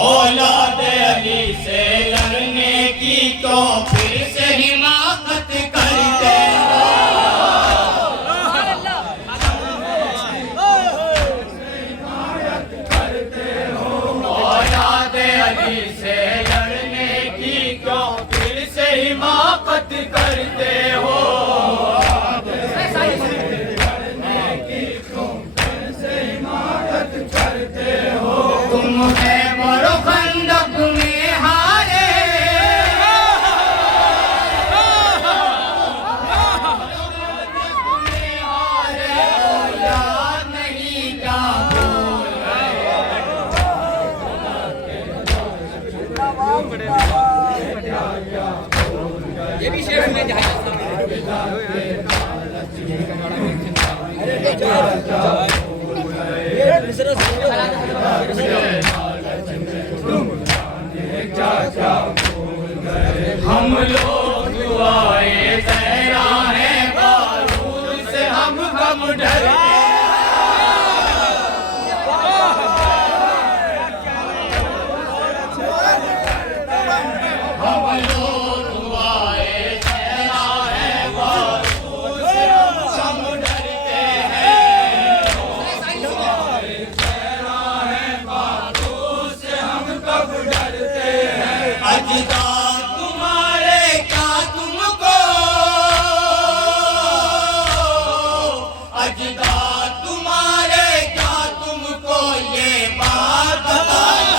औलाद अली से लड़ने की तो फिर से हिमाकत करते हो। औलाद अली से लड़ने की क्यों फिर से हिमाकत करते हो। तुम खैबर खंदक में हारे, याद नहीं क्या भूल गए। ये भी शेर में हम लोग दुआए सहरा है बारूद से हम कम डरे। हम लोग दुआए सहरा है बारूद से हम कम डरते हैं। दुआए सहरा है बारूद से हम कब डरते हैं। अजदाद तुम्हारे क्या तुमको, अजदाद तुम्हारे क्या तुमको ये बात बताया।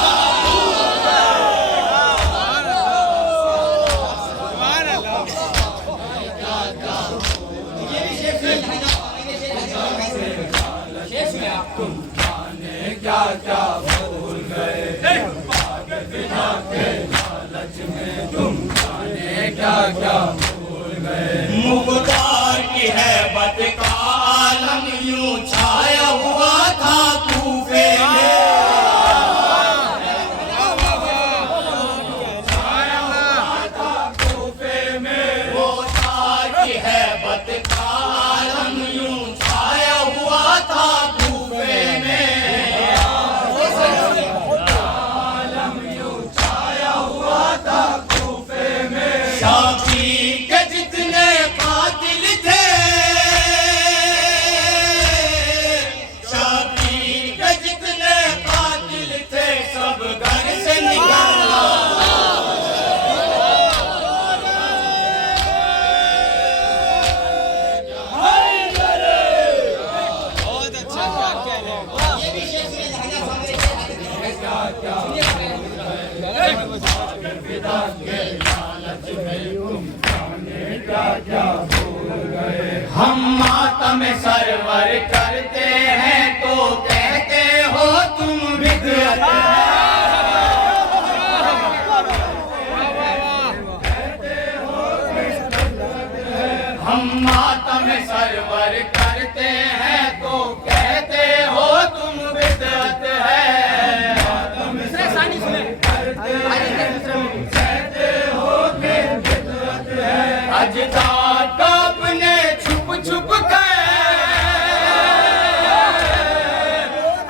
तुम जाने क्या क्या भूल गए, तुम जाने क्या क्या भूल गए। मुख्तार की हैबत का आलम यूं छाया हुआ था कूफे में, छाया हुआ था कूफे में। वो तार की हैबत का आलम यूं छाया हुआ था कूफे में। शाफी के जितने कातिल थे, शाफी के जितने कातिल थे सब घर से निकल। बहुत अच्छा क्या कह रहे हैं। ये भी शेख में हम मातम सरवर करते हैं तो कहते हो तुम बिदअत है। हम मातम सरवर करते हैं तो कहते हो तुम बिदअत है। अजदाद का अपने छुप छुप कर,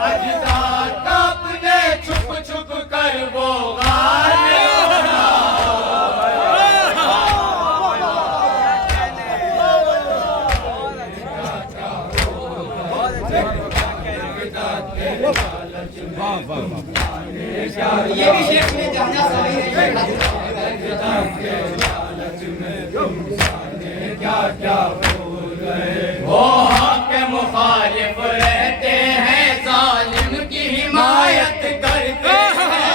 अजदाद का अपने छुप छुप कर वो वो हक मुखालिफ रहते हैं, जालिम की हिमायत करते हैं।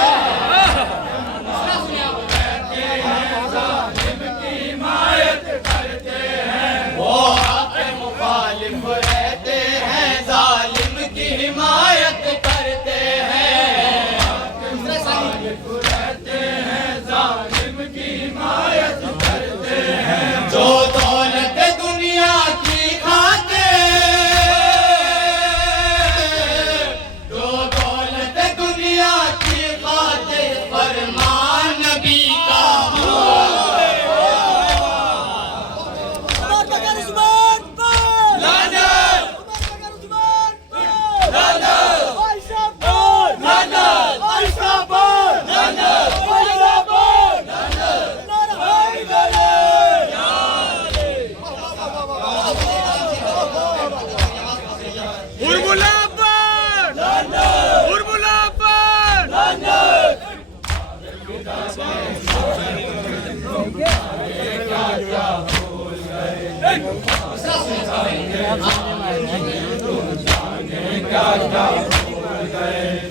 जालिम की हिमायत करते हैं। वो हक मुखालिफ रहते हैं, जालिम की हिमायत करते हैं। रहते हैं, जालिम की हिमायत करते हैं। जो दौलत दुनिया की खाते, जो दौलत दुनिया की खाते, फरमान नबी का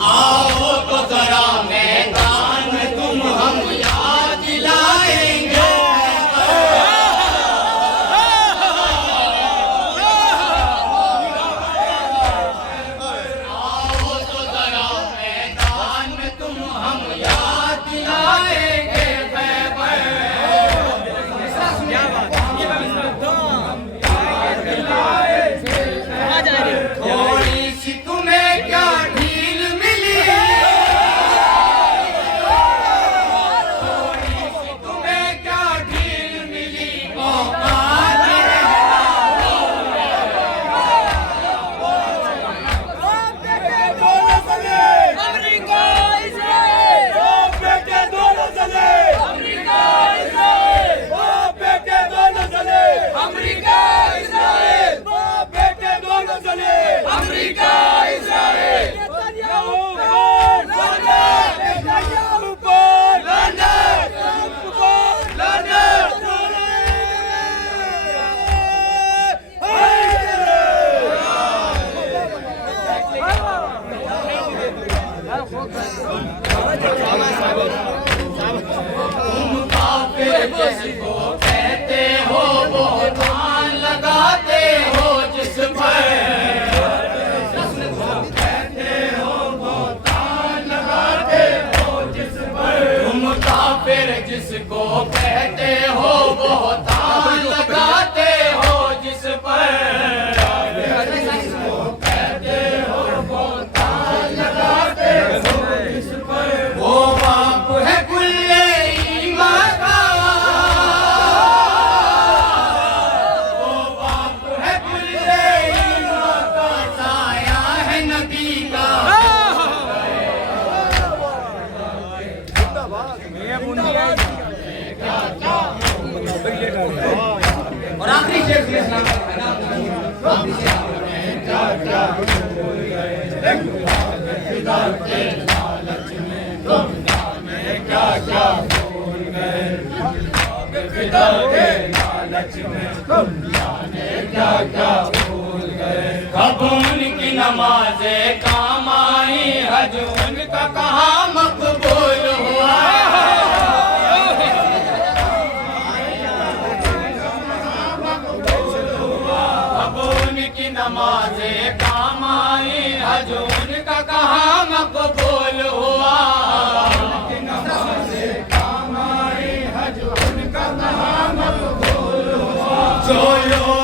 आओ तो जरा मैदान में तुम हम याद दिलाएंगे। आओ तो जरा मैदान में तुम हम याद दिलाएंगे। थोड़ी सी तुम्हें क्या ढील मिली, थोड़ी सी तुम्हें क्या ढील मिली, औकात अमेरिका इजराइल, बेटे दोनों चले। अमेरिका इजराइल, बेटे दोनों चले। अमेरिका इजराइल, बेटे दोनों चले। अमेरिका इजराइल, नेतन्याहू पर लंदन, नेतन्याहू पर लंदन, तुम काफिर जिसको कहते हो, बोहतान लगाते हो जिस पर। कहते हो बोहतान लगाते हो जिस पर। तुम काफिर जिसको कहते हो, बोहतान लगाते हो जिस पर। कहते हो बोहतान लगाते हो जिस पर। वो बाप है कुल्ले ईमान का, वो बाप है कुल्ले ईमान का, साया है नबी का। और आखिरी शेर है ना, आखिरी शेर कब उनकी नमाज़े काम आई, हज उनका कहाँ मकबूल हुआ। कब उनकी नमाज़े काम आई, हज उनका कहाँ मकबूल हुआ। जो लोग